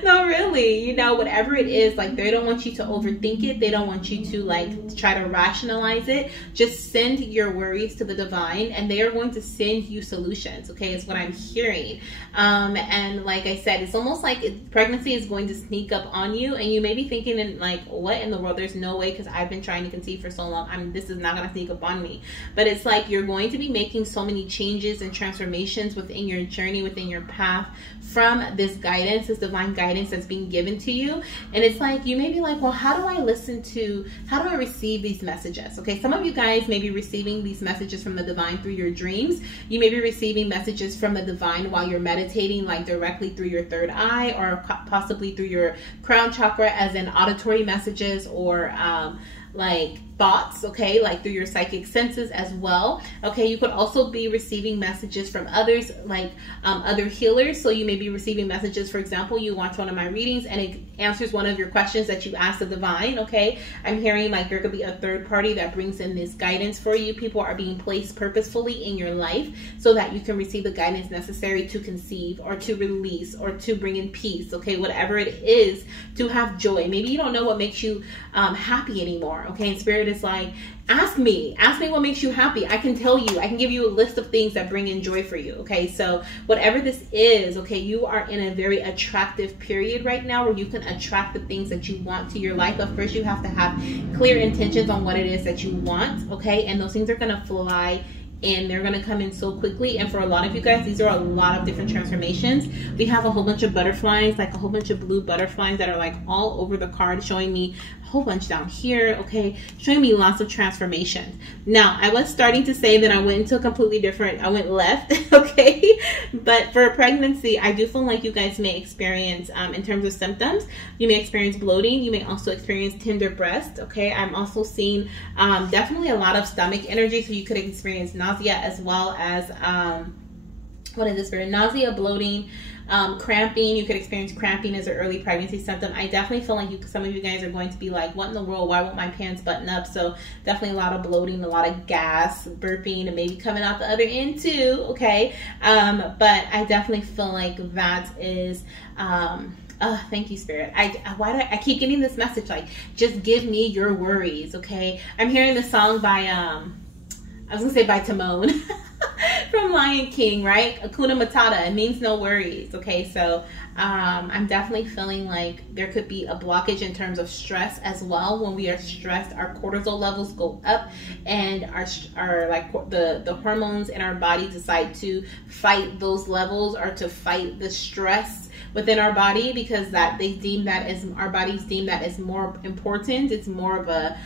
No, really, you know, whatever it is, like they don't want you to overthink it. They don't want you to like try to rationalize it. Just send your worries to the divine and they are going to send you solutions. Okay, is what I'm hearing. And like I said, it's almost like pregnancy is going to sneak up on you and you may be thinking in like, what in the world? There's no way, because I've been trying to conceive for so long. This is not going to sneak up on me. But it's like you're going to be making so many changes and transformations within your journey, within your path, from this guidance, this divine guidance that's being given to you. And it's like, you may be like, well, how do I receive these messages? Okay, some of you guys may be receiving these messages from the divine through your dreams. You may be receiving messages from the divine while you're meditating, like directly through your third eye, or possibly through your crown chakra as in auditory messages, or like thoughts, okay, like through your psychic senses as well. Okay, you could also be receiving messages from others, like other healers. So you may be receiving messages, for example, you watch one of my readings and it answers one of your questions that you asked the divine. Okay, I'm hearing like there could be a third party that brings in this guidance for you. People are being placed purposefully in your life so that you can receive the guidance necessary to conceive, or to release, or to bring in peace. Okay, whatever it is, to have joy. Maybe you don't know what makes you happy anymore. Okay, and spirit is like, ask me what makes you happy. I can tell you, I can give you a list of things that bring in joy for you. Okay, so whatever this is, okay, you are in a very attractive period right now where you can attract the things that you want to your life. But first you have to have clear intentions on what it is that you want. Okay, and those things are going to fly in. They're going to come in so quickly. And for a lot of you guys, these are a lot of different transformations. We have a whole bunch of butterflies, like a whole bunch of blue butterflies that are like all over the card, showing me a whole bunch down here. Okay, showing me lots of transformation. Now, I was starting to say that I went into a completely different, I went left. Okay, but for pregnancy, I do feel like you guys may experience, in terms of symptoms, you may experience bloating. You may also experience tender breast. Okay, I'm also seeing definitely a lot of stomach energy, so you could experience nausea as well as what is this, Spirit? Nausea, bloating, cramping. You could experience cramping as an early pregnancy symptom. I definitely feel like some of you guys are going to be like, what in the world? Why won't my pants button up? So definitely a lot of bloating, a lot of gas, burping, and maybe coming out the other end too. Okay. But I definitely feel like that is, thank you, Spirit. I keep getting this message, like, just give me your worries. Okay. I'm hearing the song by, I was gonna say by Timon from Lion King, right? Hakuna Matata. It means no worries. Okay, so I'm definitely feeling like there could be a blockage in terms of stress as well. When we are stressed, our cortisol levels go up, and our like the hormones in our body decide to fight those levels, or to fight the stress within our body, because that they deem that as, our bodies deem that as more important. It's more of a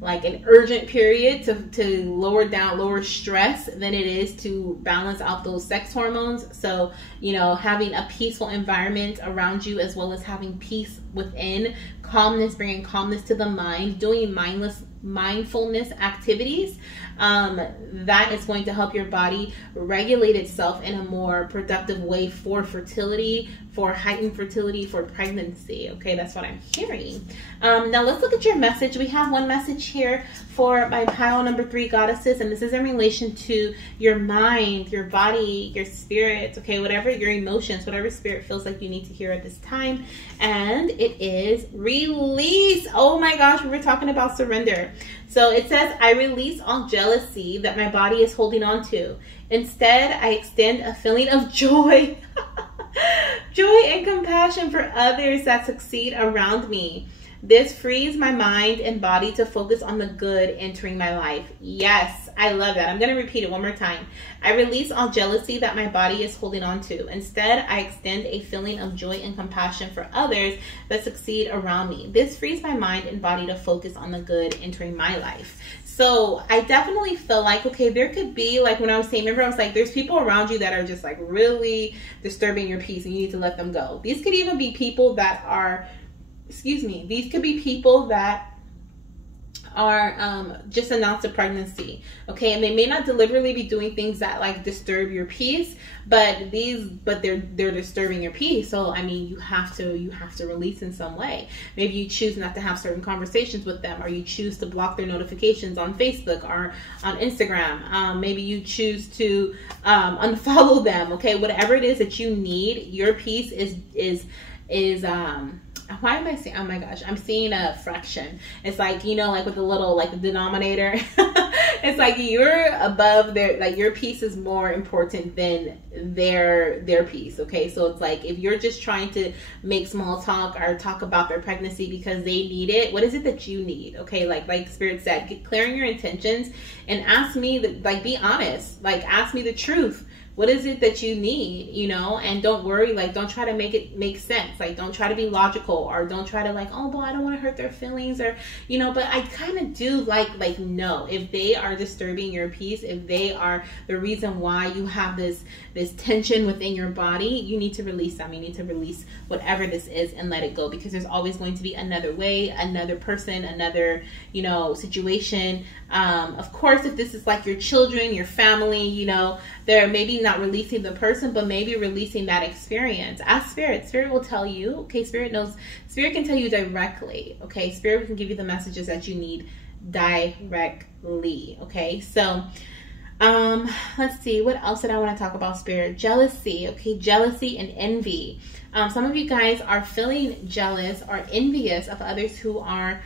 like an urgent period to lower stress than it is to balance out those sex hormones. So, you know, having a peaceful environment around you, as well as having peace within, calmness, bringing calmness to the mind, doing mindfulness activities, that is going to help your body regulate itself in a more productive way for fertility, for heightened fertility, for pregnancy. Okay, that's what I'm hearing. Now let's look at your message. We have one message here for my pile number 3 goddesses, and this is in relation to your mind, your body, your spirit, okay, whatever your emotions, whatever spirit feels like you need to hear at this time. And it is release. Oh my gosh, we were talking about surrender. So it says, I release all jealousy that my body is holding on to. Instead, I extend a feeling of joy, joy and compassion for others that succeed around me. This frees my mind and body to focus on the good entering my life. Yes, I love that. I'm going to repeat it one more time. I release all jealousy that my body is holding on to. Instead, I extend a feeling of joy and compassion for others that succeed around me. This frees my mind and body to focus on the good entering my life. So I definitely feel like, okay, there could be, like when I was saying, remember I was like, there's people around you that are just like really disturbing your peace, and you need to let them go. These could even be people that are, these could be people that are just announced a pregnancy, okay, and they may not deliberately be doing things that like disturb your peace, but they're disturbing your peace. So I mean, you have to release in some way. Maybe you choose not to have certain conversations with them, or you choose to block their notifications on Facebook or on Instagram. Maybe you choose to unfollow them. Okay, whatever it is that you need, your peace is why am I saying, oh my gosh, I'm seeing a fraction. It's like, you know, like with the little, like the denominator, it's like you're above their, like your peace is more important than their peace. Okay. So it's like, if you're just trying to make small talk or talk about their pregnancy because they need it, what is it that you need? Okay. Like Spirit said, clearing your intentions and ask me like, be honest, like ask me the truth. What is it that you need, you know? And don't worry, like, don't try to make it make sense. Like, don't try to be logical, or don't try to like, oh, well, I don't want to hurt their feelings, or, you know, but I kind of do like, no, if they are disturbing your peace, if they are the reason why you have this tension within your body, you need to release them. You need to release whatever this is and let it go, because there's always going to be another way, another person, another, you know, situation. Of course, if this is like your children, your family, you know, they're maybe not releasing the person, but maybe releasing that experience. Ask Spirit. Spirit will tell you. Okay, Spirit knows. Spirit can tell you directly. Okay, Spirit can give you the messages that you need directly. Okay, so let's see, what else did I want to talk about, Spirit? Jealousy. Okay, jealousy and envy. Some of you guys are feeling jealous or envious of others who are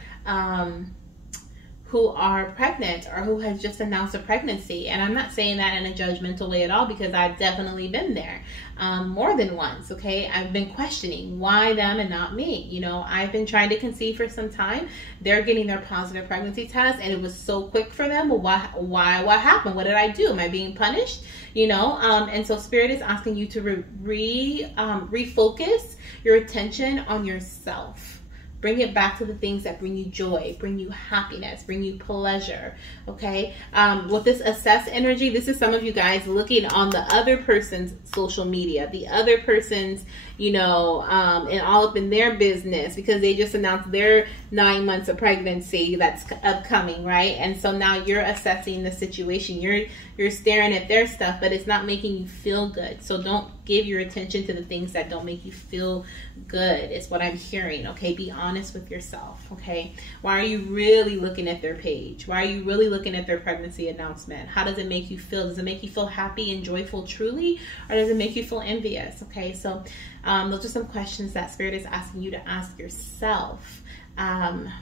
pregnant, or who has just announced a pregnancy. And I'm not saying that in a judgmental way at all, because I've definitely been there more than once. Okay, I've been questioning why them and not me. You know, I've been trying to conceive for some time. They're getting their positive pregnancy test, and it was so quick for them. But why? What happened? What did I do? Am I being punished? You know, and so Spirit is asking you to refocus your attention on yourself. Bring it back to the things that bring you joy, bring you happiness, bring you pleasure, okay? With this assess energy, this is some of you guys looking on the other person's social media, the other person's, you know, and all up in their business because they just announced their 9 months of pregnancy that's upcoming, right? And so now you're assessing the situation. You're staring at their stuff, but it's not making you feel good. So don't give your attention to the things that don't make you feel good, is what I'm hearing, okay? Be honest with yourself, okay? Why are you really looking at their page? Why are you really looking at their pregnancy announcement? How does it make you feel? Does it make you feel happy and joyful truly, or does it make you feel envious, okay? So those are some questions that Spirit is asking you to ask yourself.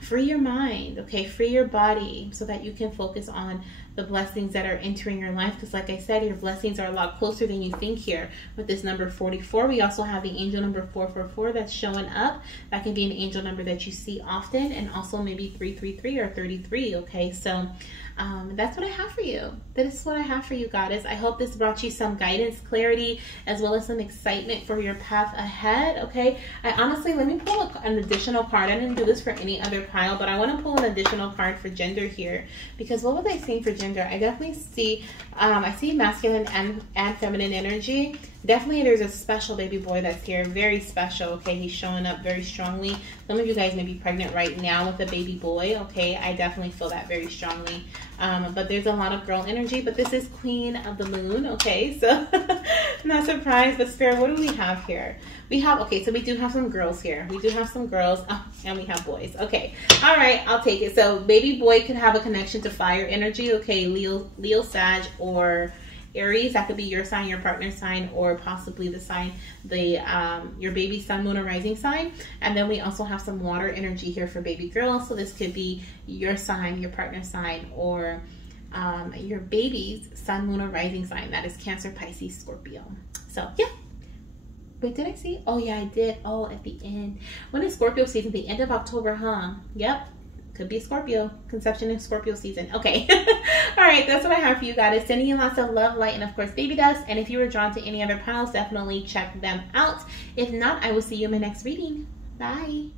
Free your mind, okay? Free your body so that you can focus on the blessings that are entering your life. Because like I said, your blessings are a lot closer than you think here with this number 44. We also have the angel number 444 that's showing up. That can be an angel number that you see often, and also maybe 333 or 33, okay? So that's what I have for you. That is what I have for you, Goddess. I hope this brought you some guidance, clarity, as well as some excitement for your path ahead, okay? I honestly, let me pull an additional card. I didn't do this for any other pile, but I want to pull an additional card for gender here, because what was I seeing for gender? I definitely see, I see masculine and feminine energy. Definitely there's a special baby boy that's here, very special, okay? He's showing up very strongly. Some of you guys may be pregnant right now with a baby boy, okay? I definitely feel that very strongly. But there's a lot of girl energy, but this is Queen of the Moon, okay? So not surprised, but Spirit, what do we have here? We have, okay, so we do have some girls here. We do have some girls, and we have boys. Okay, all right, I'll take it. So baby boy could have a connection to fire energy, okay? Leo, Sag, or Aries. That could be your sign, your partner's sign, or possibly the sign, your baby sun, moon, or rising sign. And then we also have some water energy here for baby girl. So this could be your sign, your partner's sign, or your baby's sun, moon, or rising sign. That is Cancer, Pisces, Scorpio. So yeah. Wait, did I see? Oh yeah, I did. Oh, at the end. When is Scorpio season? The end of October, huh? Yep. Could be Scorpio. Conception in Scorpio season. Okay. All right. That's what I have for you guys. Sending you lots of love, light, and of course, baby dust. And if you were drawn to any other piles, definitely check them out. If not, I will see you in my next reading. Bye.